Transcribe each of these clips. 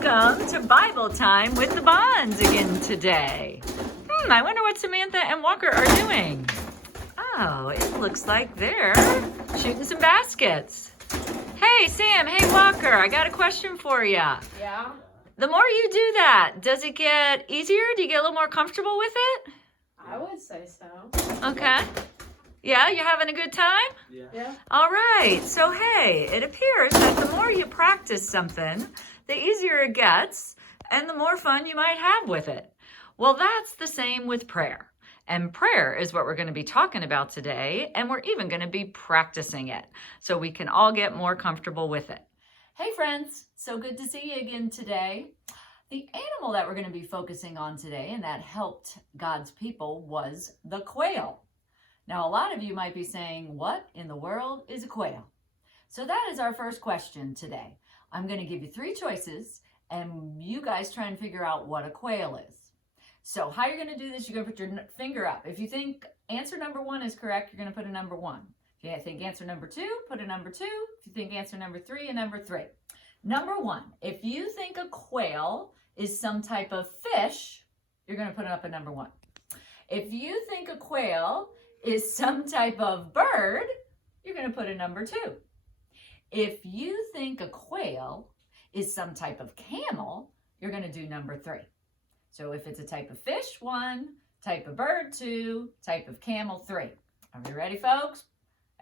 Welcome to Bible Time with the Bonds again today. I wonder what Samantha and Walker are doing. Oh, it looks like they're shooting some baskets. Hey, Sam. Hey, Walker. I got a question for you. Yeah? The more you do that, does it get easier? Do you get a little more comfortable with it? I would say so. Okay. Yeah, you having a good time? Yeah. All right. So, hey, it appears that the more you practice something, the easier it gets and the more fun you might have with it. Well, that's the same with prayer. And prayer is what we're going to be talking about today, and we're even going to be practicing it so we can all get more comfortable with it. Hey, friends. So good to see you again today. The animal that we're going to be focusing on today and that helped God's people was the quail. Now, a lot of you might be saying, what in the world is a quail? So that is our first question today. I'm going to give you 3 choices, and you guys try and figure out what a quail is. So how you're going to do this, you're going to put your finger up. If you think answer number 1 is correct, you're going to put a number 1. If you think answer number 2, put a number 2. If you think answer number 3, a number 3. Number 1, if you think a quail is some type of fish, you're going to put up a number 1. If you think a quail is some type of bird, you're going to put a number 2. If you think a quail is some type of camel, you're going to do number 3. So if it's a type of fish, 1, type of bird, 2, type of camel, 3. Are we ready, folks?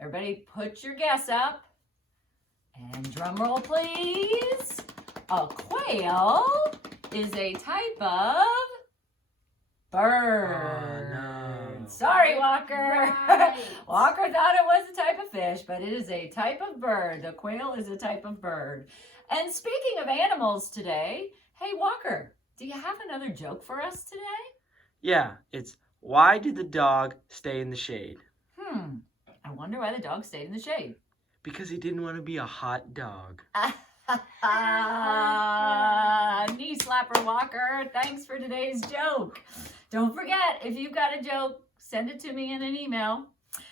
Everybody put your guess up. And drum roll, please. A quail is a type of bird. Oh, no. Sorry, Walker. Right. Walker thought it was a type of fish, but it is a type of bird. The quail is a type of bird. And speaking of animals today, hey, Walker, do you have another joke for us today? Yeah, it's why did the dog stay in the shade? I wonder why the dog stayed in the shade. Because he didn't want to be a hot dog. Knee slapper, Walker. Thanks for today's joke. Don't forget, if you've got a joke, send it to me in an email.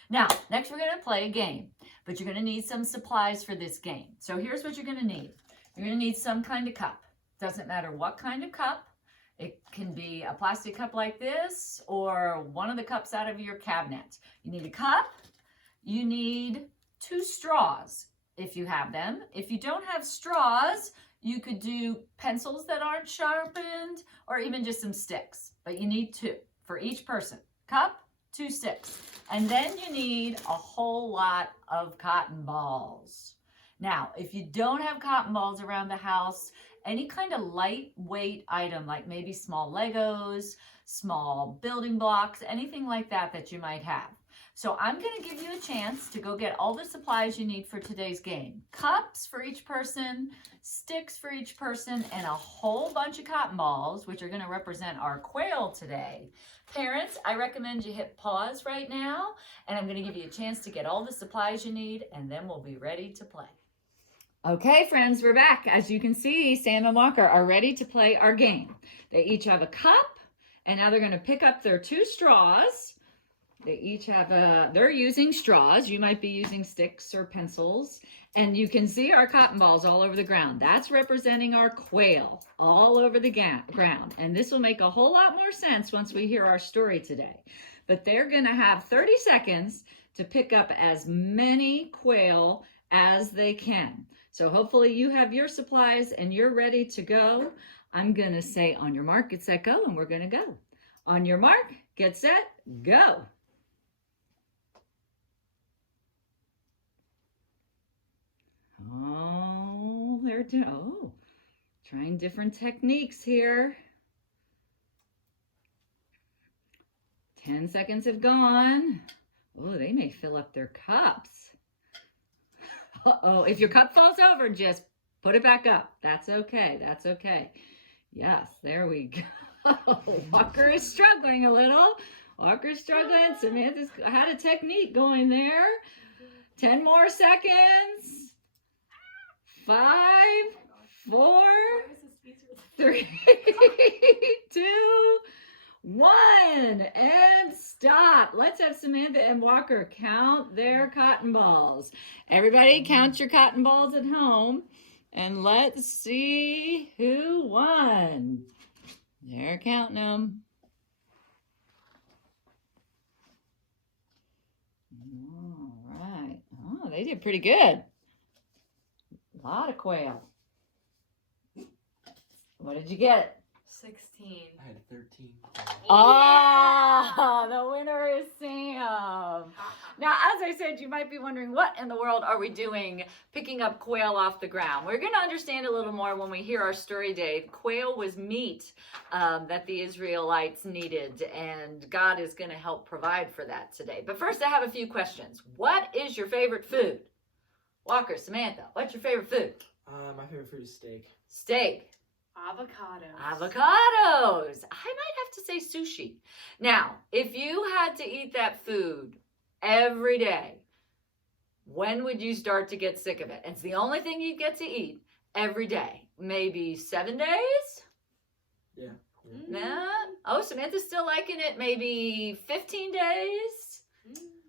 Now, next we're going to play a game, but you're going to need some supplies for this game. So here's what you're going to need. You're going to need some kind of cup. Doesn't matter what kind of cup. It can be a plastic cup like this or one of the cups out of your cabinet. You need a cup. You need 2 straws if you have them. If you don't have straws, you could do pencils that aren't sharpened or even just some sticks. But you need 2 for each person. Cup, 2 sticks. And then you need a whole lot of cotton balls. Now, if you don't have cotton balls around the house, any kind of lightweight item like maybe small Legos, small building blocks, anything like that that you might have. So I'm going to give you a chance to go get all the supplies you need for today's game. Cups for each person, sticks for each person, and a whole bunch of cotton balls, which are going to represent our quail today. Parents, I recommend you hit pause right now, and I'm going to give you a chance to get all the supplies you need, and then we'll be ready to play. Okay, friends, we're back. As you can see, Sam and Walker are ready to play our game. They each have a cup, and now they're going to pick up their 2 straws. They each have they're using straws. You might be using sticks or pencils. And you can see our cotton balls all over the ground. That's representing our quail all over the ground. And this will make a whole lot more sense once we hear our story today. But they're going to have 30 seconds to pick up as many quail as they can. So hopefully you have your supplies and you're ready to go. I'm going to say on your mark, get set, go, and we're going to go. On your mark, get set, go. Oh, trying different techniques here. 10 seconds have gone. Oh, they may fill up their cups. Uh-oh, if your cup falls over, just put it back up. That's okay, that's okay. Yes, there we go. Walker is struggling a little. Walker's struggling. Samantha's had a technique going there. 10 more seconds. 5, 4, 3, 2, 1, and stop. Let's have Samantha and Walker count their cotton balls. Everybody count your cotton balls at home. And let's see who won. They're counting them. All right. Oh, they did pretty good. A lot of quail. What did you get? 16. I had 13. Ah, the winner is Sam. Now, as I said, you might be wondering, what in the world are we doing picking up quail off the ground? We're going to understand a little more when we hear our story today. Quail was meat that the Israelites needed, and God is going to help provide for that today. But first, I have a few questions. What is your favorite food? Walker, Samantha, what's your favorite food? My favorite food is steak. Steak. Avocados. Avocados. I might have to say sushi. Now, if you had to eat that food every day, when would you start to get sick of it? It's the only thing you get to eat every day. Maybe 7 days? Yeah. Nah. Oh, Samantha's still liking it. Maybe 15 days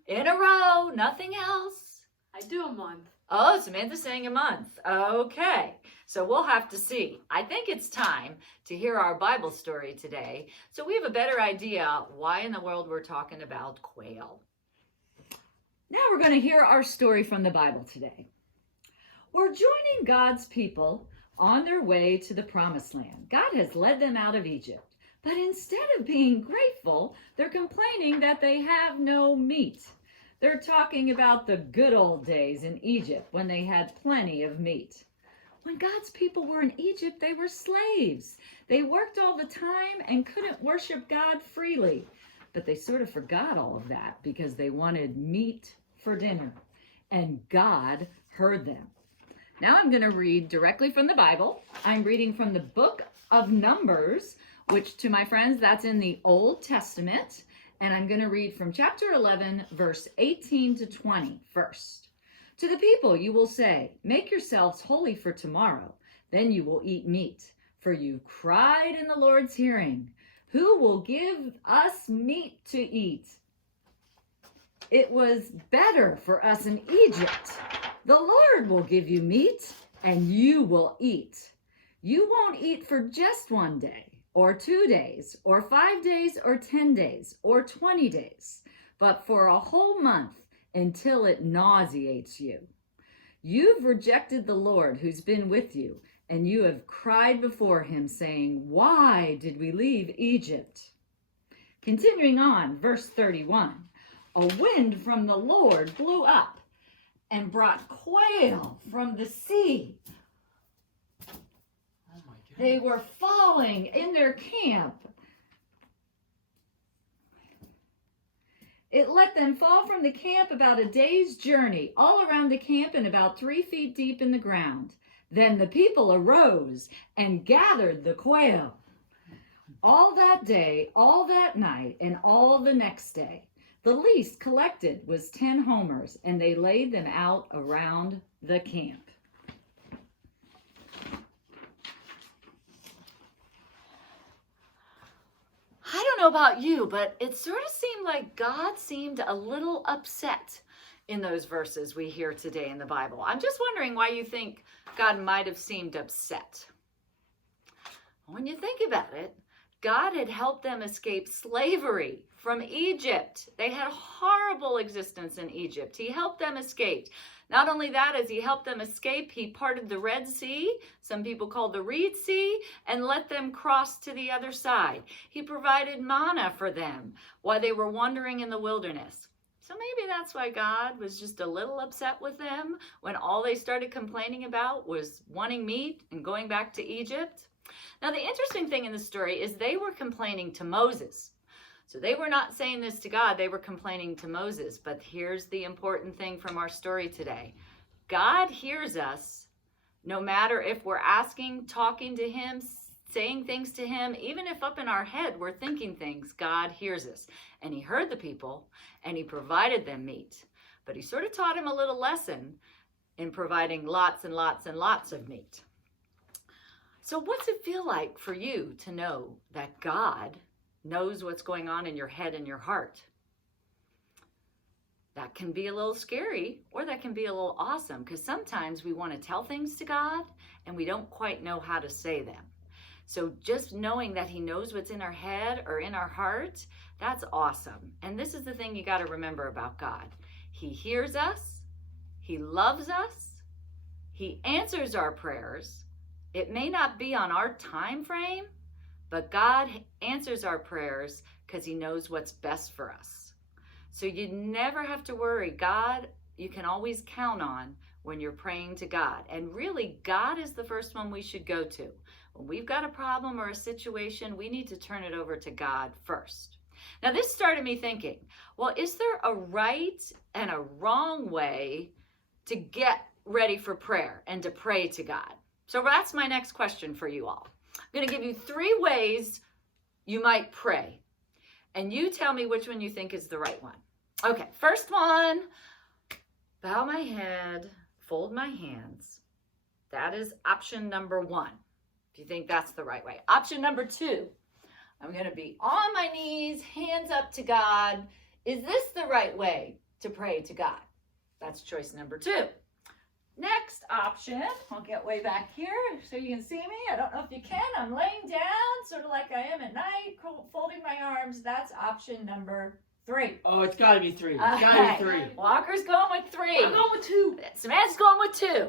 in a row. Nothing else. I do a month. Oh, Samantha's saying a month. Okay, so we'll have to see. I think it's time to hear our Bible story today, so we have a better idea why in the world we're talking about quail. Now we're going to hear our story from the Bible today. We're joining God's people on their way to the Promised Land. God has led them out of Egypt, but instead of being grateful, they're complaining that they have no meat. They're talking about the good old days in Egypt when they had plenty of meat. When God's people were in Egypt, they were slaves. They worked all the time and couldn't worship God freely. But they sort of forgot all of that because they wanted meat for dinner. And God heard them. Now I'm going to read directly from the Bible. I'm reading from the book of Numbers, which to my friends, that's in the Old Testament. And I'm going to read from chapter 11, verse 18 to 20 first. To the people you will say, make yourselves holy for tomorrow. Then you will eat meat. For you cried in the Lord's hearing. Who will give us meat to eat? It was better for us in Egypt. The Lord will give you meat, and you will eat. You won't eat for just 1 day, or 2 days, or 5 days, or 10 days, or 20 days, but for a whole month until it nauseates you. You've rejected the Lord who's been with you, and you have cried before him, saying, why did we leave Egypt? Continuing on, verse 31, a wind from the Lord blew up and brought quail from the sea. They were falling in their camp. It let them fall from the camp about a day's journey, all around the camp and about 3 feet deep in the ground. Then the people arose and gathered the quail. All that day, all that night, and all the next day. The least collected was 10 homers, and they laid them out around the camp. I don't know about you, but it sort of seemed like God seemed a little upset in those verses we hear today in the Bible. I'm just wondering why you think God might have seemed upset. When you think about it, God had helped them escape slavery from Egypt. They had a horrible existence in Egypt. He helped them escape. Not only that, as he helped them escape, he parted the Red Sea, some people call the Reed Sea, and let them cross to the other side. He provided manna for them while they were wandering in the wilderness. So maybe that's why God was just a little upset with them when all they started complaining about was wanting meat and going back to Egypt. Now, the interesting thing in the story is they were complaining to Moses. So they were not saying this to God, they were complaining to Moses. But here's the important thing from our story today. God hears us no matter if we're asking, talking to him, saying things to him, even if up in our head we're thinking things, God hears us. And he heard the people and he provided them meat. But he sort of taught him a little lesson in providing lots and lots and lots of meat. So what's it feel like for you to know that God knows what's going on in your head and your heart? That can be a little scary, or that can be a little awesome, because sometimes we want to tell things to God and we don't quite know how to say them. So just knowing that he knows what's in our head or in our heart, that's awesome. And this is the thing you got to remember about God. He hears us. He loves us. He answers our prayers. It may not be on our time frame, but God answers our prayers because he knows what's best for us. So you never have to worry. God, you can always count on when you're praying to God. And really, God is the first one we should go to. When we've got a problem or a situation, we need to turn it over to God first. Now, this started me thinking, well, is there a right and a wrong way to get ready for prayer and to pray to God? So that's my next question for you all. I'm going to give you 3 ways you might pray. And you tell me which one you think is the right one. Okay, first one, bow my head, fold my hands. That is option number 1, if you think that's the right way. Option number 2, I'm going to be on my knees, hands up to God. Is this the right way to pray to God? That's choice number 2. Next option, I'll get way back here so you can see me. I don't know if you can. I'm laying down, sort of like I am at night, folding my arms. That's option number 3. Oh, it's got to be 3. It's got to be 3. Walker's going with 3. I'm going with 2. Samantha's going with 2.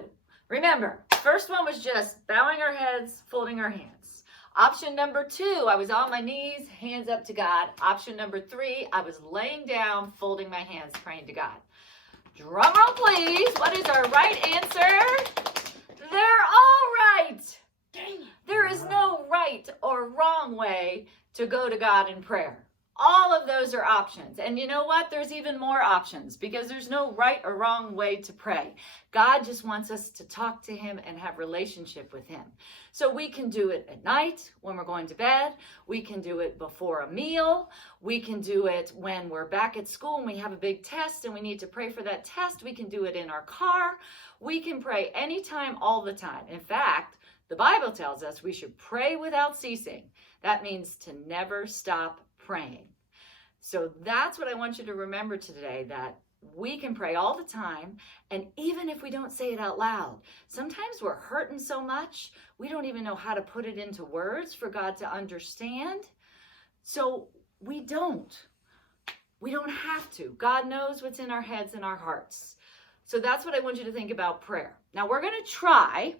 Remember, first one was just bowing our heads, folding our hands. Option number 2, I was on my knees, hands up to God. Option number 3, I was laying down, folding my hands, praying to God. Drum roll, please. What is our right answer? They're all right. Dang it. There is no right or wrong way to go to God in prayer. All of those are options. And you know what? There's even more options because there's no right or wrong way to pray. God just wants us to talk to him and have relationship with him. So we can do it at night when we're going to bed. We can do it before a meal. We can do it when we're back at school and we have a big test and we need to pray for that test. We can do it in our car. We can pray anytime, all the time. In fact, the Bible tells us we should pray without ceasing. That means to never stop praying. So that's what I want you to remember today, that we can pray all the time, and even if we don't say it out loud, sometimes we're hurting so much, we don't even know how to put it into words for God to understand. So we don't have to. God knows what's in our heads and our hearts. So that's what I want you to think about prayer. Now we're going to try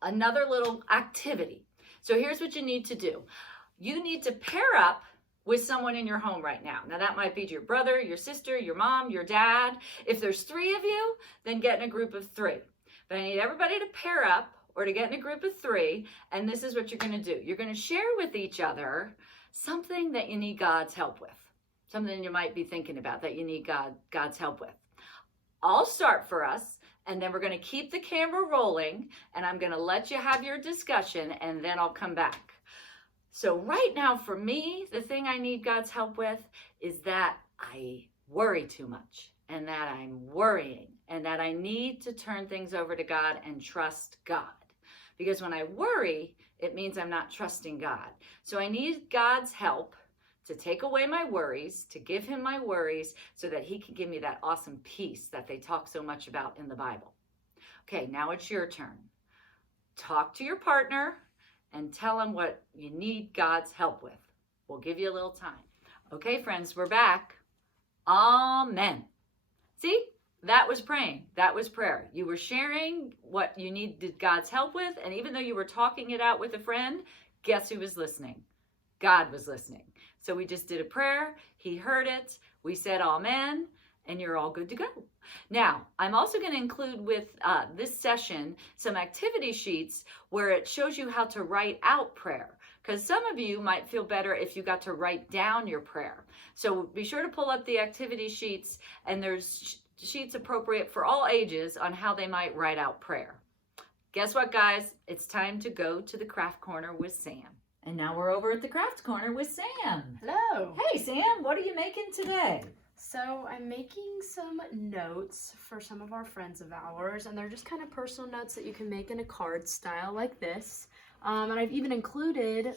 another little activity. So here's what you need to do. You need to pair up with someone in your home right now. Now that might be your brother, your sister, your mom, your dad. If there's 3 of you, then get in a group of 3. But I need everybody to pair up or to get in a group of 3, and this is what you're going to do. You're going to share with each other something that you need God's help with. Something you might be thinking about that you need God's help with. I'll start for us, and then we're going to keep the camera rolling, and I'm going to let you have your discussion, and then I'll come back. So right now for me, the thing I need God's help with is that I worry too much and that I'm worrying and that I need to turn things over to God and trust God. Because when I worry, it means I'm not trusting God. So I need God's help to take away my worries, to give him my worries so that he can give me that awesome peace that they talk so much about in the Bible. Okay, now it's your turn. Talk to your partner and tell them what you need God's help with. We'll give you a little time. Okay, friends, we're back. Amen. See, that was praying. That was prayer. You were sharing what you needed God's help with, and even though you were talking it out with a friend, guess who was listening? God was listening. So we just did a prayer. He heard it. We said amen, and you're all good to go. Now, I'm also going to include with this session some activity sheets where it shows you how to write out prayer. Because some of you might feel better if you got to write down your prayer. So be sure to pull up the activity sheets, and there's sheets appropriate for all ages on how they might write out prayer. Guess what, guys? It's time to go to the craft corner with Sam. And now we're over at the craft corner with Sam. Hello. Hey, Sam, what are you making today? So I'm making some notes for some of our friends of ours, and they're just kind of personal notes that you can make in a card style like this. And I've even included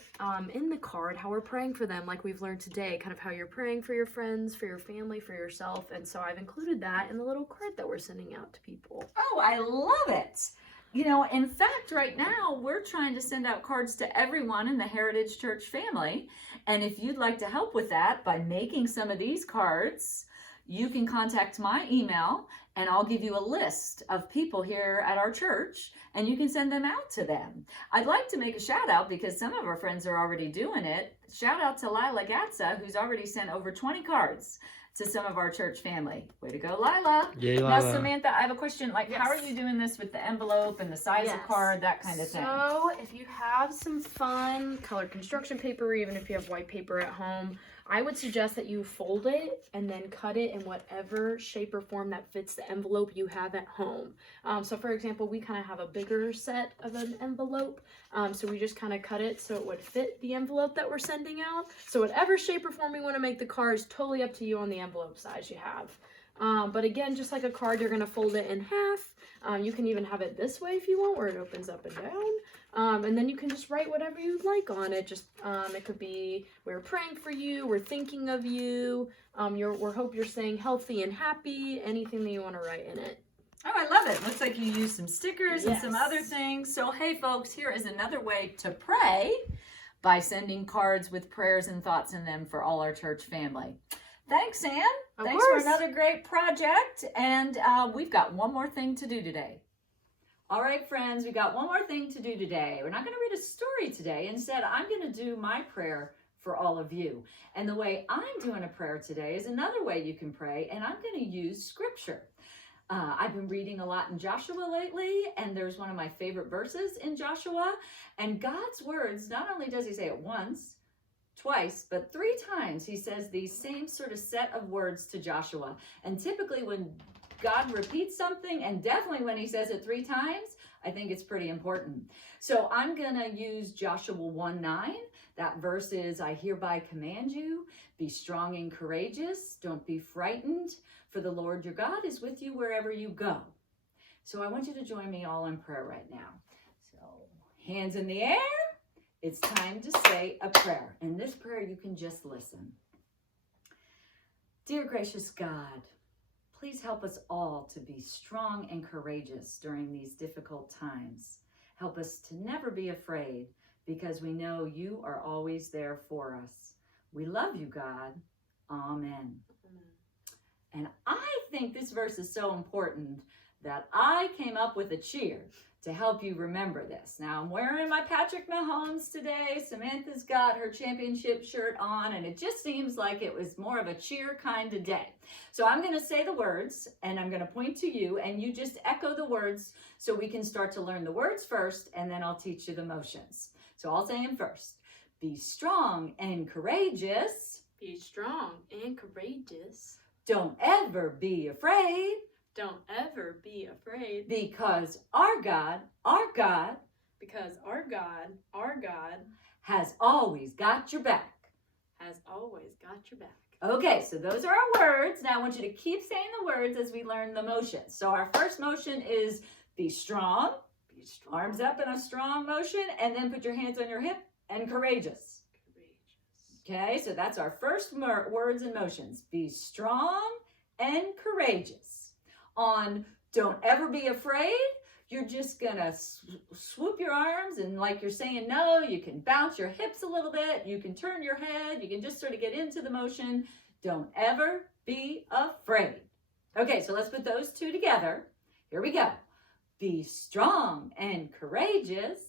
in the card how we're praying for them, like we've learned today, kind of how you're praying for your friends, for your family, for yourself. And so I've included that in the little card that we're sending out to people. Oh, I love it. You know, in fact, right now, we're trying to send out cards to everyone in the Heritage Church family. And if you'd like to help with that by making some of these cards, you can contact my email and I'll give you a list of people here at our church and you can send them out to them. I'd like to make a shout out because some of our friends are already doing it. Shout out to Lila Gatza, who's already sent over 20 cards to some of our church family. Way to go, Lila. Yay, Now, Lila. Samantha, I have a question. Like, how are Yes. you doing this with the envelope and the size of Yes. card, that kind of thing? So if you have some fun colored construction paper, or even if you have white paper at home, I would suggest that you fold it and then cut it in whatever shape or form that fits the envelope you have at home. So for example, we kind of have a bigger set of an envelope. So we just kind of cut it so it would fit the envelope that we're sending out. So whatever shape or form you want to make the card is totally up to you on the envelope size you have. But again, just like a card, you're going to fold it in half. You can even have it this way if you want, where it opens up and down. And then you can just write whatever you'd like on it. Just it could be, we're praying for you, we're thinking of you, we hope you're staying healthy and happy, anything that you want to write in it. Oh, I love it. Looks like you used some stickers and some Yes. other things. So, hey, folks, here is another way to pray by sending cards with prayers and thoughts in them for all our church family. Thanks, Ann. Of Thanks course. for another great project. And we've got one more thing to do today. All right, friends, we got one more thing to do today. We're not going to read a story today. Instead, I'm going to do my prayer for all of you. And the way I'm doing a prayer today is another way you can pray, and I'm going to use scripture. I've been reading a lot in Joshua lately, and there's one of my favorite verses in Joshua. And God's words, not only does he say it once, twice, but 3 times he says these same sort of set of words to Joshua. And typically when God repeats something, and definitely when he says it 3 times, I think it's pretty important. So I'm going to use Joshua 1:9. That verse is, I hereby command you, be strong and courageous. Don't be frightened, for the Lord your God is with you wherever you go. So I want you to join me all in prayer right now. So hands in the air. It's time to say a prayer. In this prayer, you can just listen. Dear gracious God, please help us all to be strong and courageous during these difficult times. Help us to never be afraid because we know you are always there for us. We love you, God. Amen. And I think this verse is so important that I came up with a cheer to help you remember this. Now, I'm wearing my Patrick Mahomes today. Samantha's got her championship shirt on, and it just seems like it was more of a cheer kind of day. So I'm going to say the words, and I'm going to point to you, and you just echo the words so we can start to learn the words first, and then I'll teach you the motions. So I'll say them first. Be strong and courageous. Be strong and courageous. Don't ever be afraid. Don't ever be afraid. Because our God, Because our God, has always got your back. has always got your back. Okay, so those are our words. Now I want you to keep saying the words as we learn the motions. So our first motion is be strong. Be strong. Arms up in a strong motion, and then put your hands on your hip, and courageous. Courageous. Okay, so that's our first words and motions. Be strong and courageous. On don't ever be afraid, you're just gonna swoop your arms, and like you're saying no, you can bounce your hips a little bit, you can turn your head, you can just sort of get into the motion. Don't ever be afraid. Okay, so let's put those two together. Here we go. Be strong and courageous.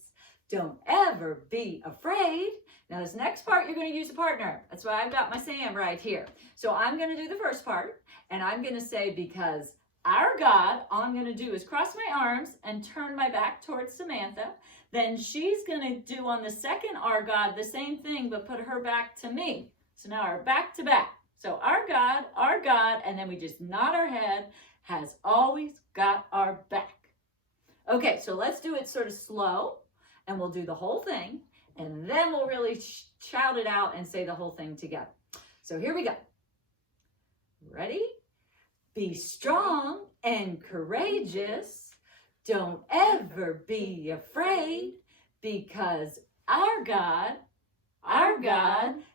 Don't ever be afraid. Now this next part, you're going to use a partner. That's why I've got my Sam right here. So I'm going to do the first part, and I'm going to say, because our God, all I'm going to do is cross my arms and turn my back towards Samantha. Then she's going to do on the second our God the same thing, but put her back to me. So now our back to back. So our God, and then we just nod our head, has always got our back. Okay, so let's do it sort of slow, and we'll do the whole thing, and then we'll really shout it out and say the whole thing together. So here we go. Ready? Be strong and courageous. Don't ever be afraid, because our God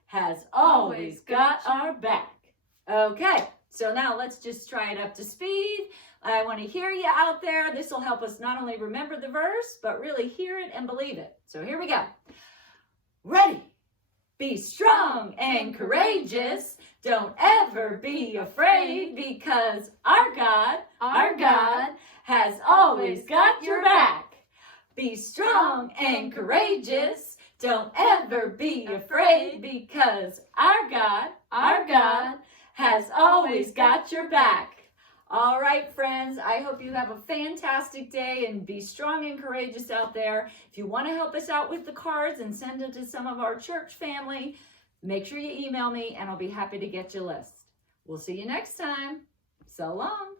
has always got our back. Okay, so now let's just try it up to speed. I want to hear you out there. This will help us not only remember the verse, but really hear it and believe it. So here we go. Ready? Be strong and courageous. Don't ever be afraid, because our God has always got your back. Be strong and courageous. Don't ever be afraid, because our God has always got your back. All right, friends, I hope you have a fantastic day and be strong and courageous out there. If you want to help us out with the cards and send it to some of our church family, make sure you email me and I'll be happy to get you a list. We'll see you next time. So long.